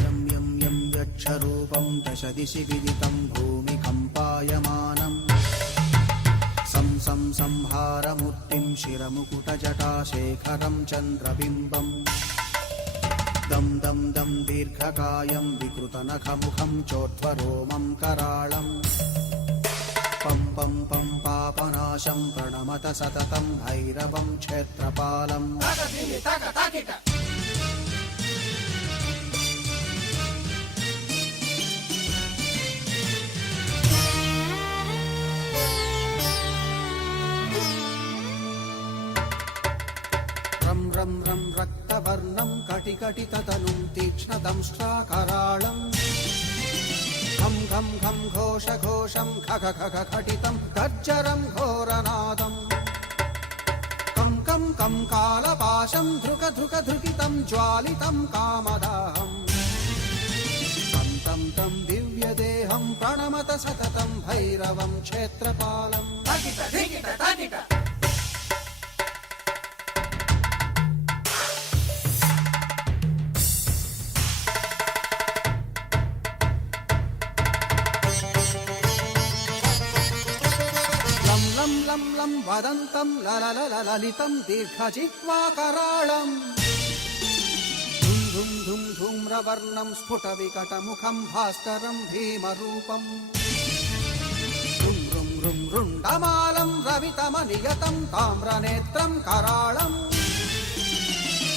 यं यं यं यक्षरूपं दशदिशि विदितं भूमिकम्पायमानं सं सं संहारमूर्तिं शिरमुकुटजटाशेखरं चन्द्रबिम्बम् दं दं दं दीर्घकायं विकृतनखमुखं चोर्ध्वरोमं कराळम् पं पं पं पापनाशं प्रणमत सततं भैरवं क्षेत्रपालम् रं रं रं रक्तवर्णं कटिकटिततनुं तीक्ष्णदंष्ट्राकराळम् घं घं घं घोषघोषं खख खख खटितं गर्जरं घोरनादम् कं कं कं कालपाशं धृक धृक धृकितं ज्वालितं कामदाहम् तं तं तं दिव्यदेहं प्रणमत सततं भैरवं क्षेत्रपालम् लं लं लं वदन्तं ललितं दीर्घजिह्वाकराळम् धुं धुं धुं धूम्रवर्णं स्फुटविकटमुखं भास्करं भीमरूपम् रुं रुं रुं रुण्डमालं रवितमनियतं ताम्रनेत्रं कराळम्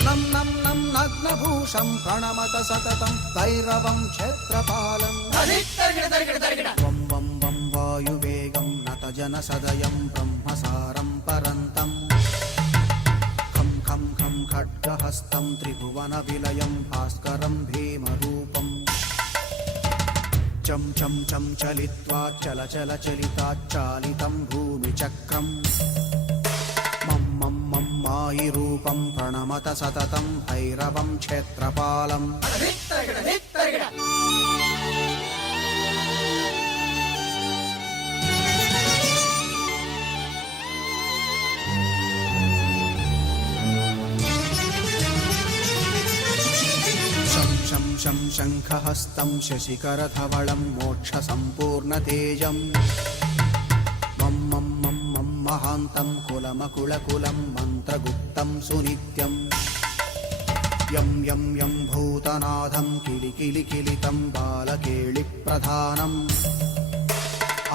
नं नं नं नग्नभूषं प्रणमत सततं भैरवं क्षेत्रपालम् वं वं वं वायुवेगं नतजनसदयं ब्रह्मसारं परन्तम् खं खं खं खड्गहस्तं त्रिभुवनविलयं भास्करं भीमरूपम् चं चं चं चलित्वा चल चल चलिताच्चालितं भूमिचक्रम् मं मं मं मायिरूपं प्रणमत सततं भैरवं क्षेत्रपालम् शं शं शङ्खहस्तं शशिकरधवलं मोक्षसम्पूर्णतेजम् मं मं मं मं महान्तं कुलमकुलकुलं मन्त्रगुप्तं सुनित्यम् यं यं यं भूतनाथं किलिकिलिकिलितं बालकेळिप्रधानम्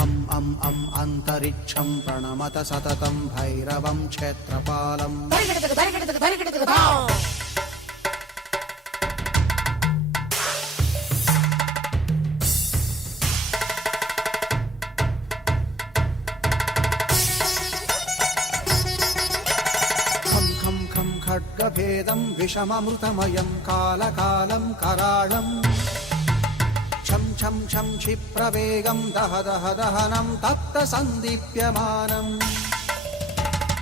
अम् अम् अम् अन्तरिक्षं प्रणमत सततं भैरवं क्षेत्रपालम् खड्गभेदं विषममृतमयं कालकालं कराळम् छं छं छं क्षिप्रवेगं दह दह दहनं तप्तसन्दीप्यमानम्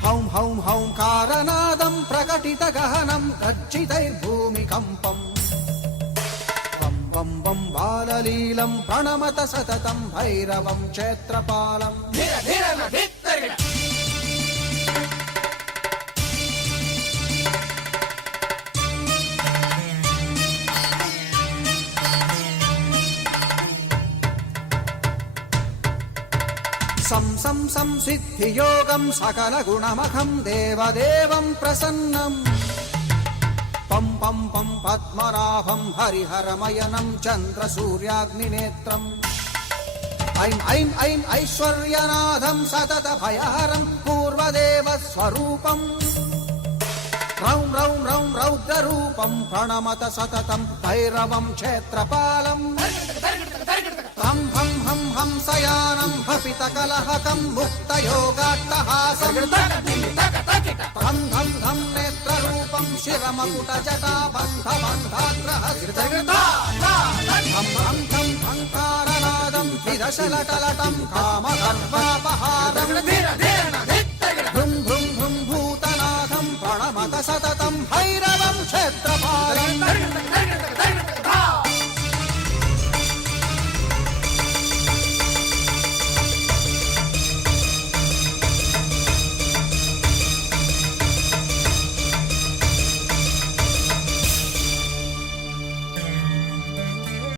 हौं हौं हौंकारनादं प्रकटितगहनं गर्जितैर्भूमिकम्पम् वं वं वं बाललीलं प्रणमत सततं भैरवं क्षेत्रपालम् सं सं सं सिद्धियोगं सकलगुणमखं देवदेवं प्रसन्नम् पं पं पं पद्मनाभं हरिहरमयनं चन्द्रसूर्याग्निनेत्रम् ऐं ऐं ऐं ऐश्वर्यनाथं सततभयहरं पूर्वदेवस्वरूपम् रौं रौं रौं रौद्ररूपं प्रणमत सततं भैरवं क्षेत्रपालम् हं हं हं हंसयानं हपितकलहकं मुक्तयोगाट्टहासं धं धं धं नेत्ररूपं शिरमकुटजटाबन्धबन्धाग्रहस्तं धं धं धं धङ्कारनादं विदशलटलटं कामगर्वापहारम्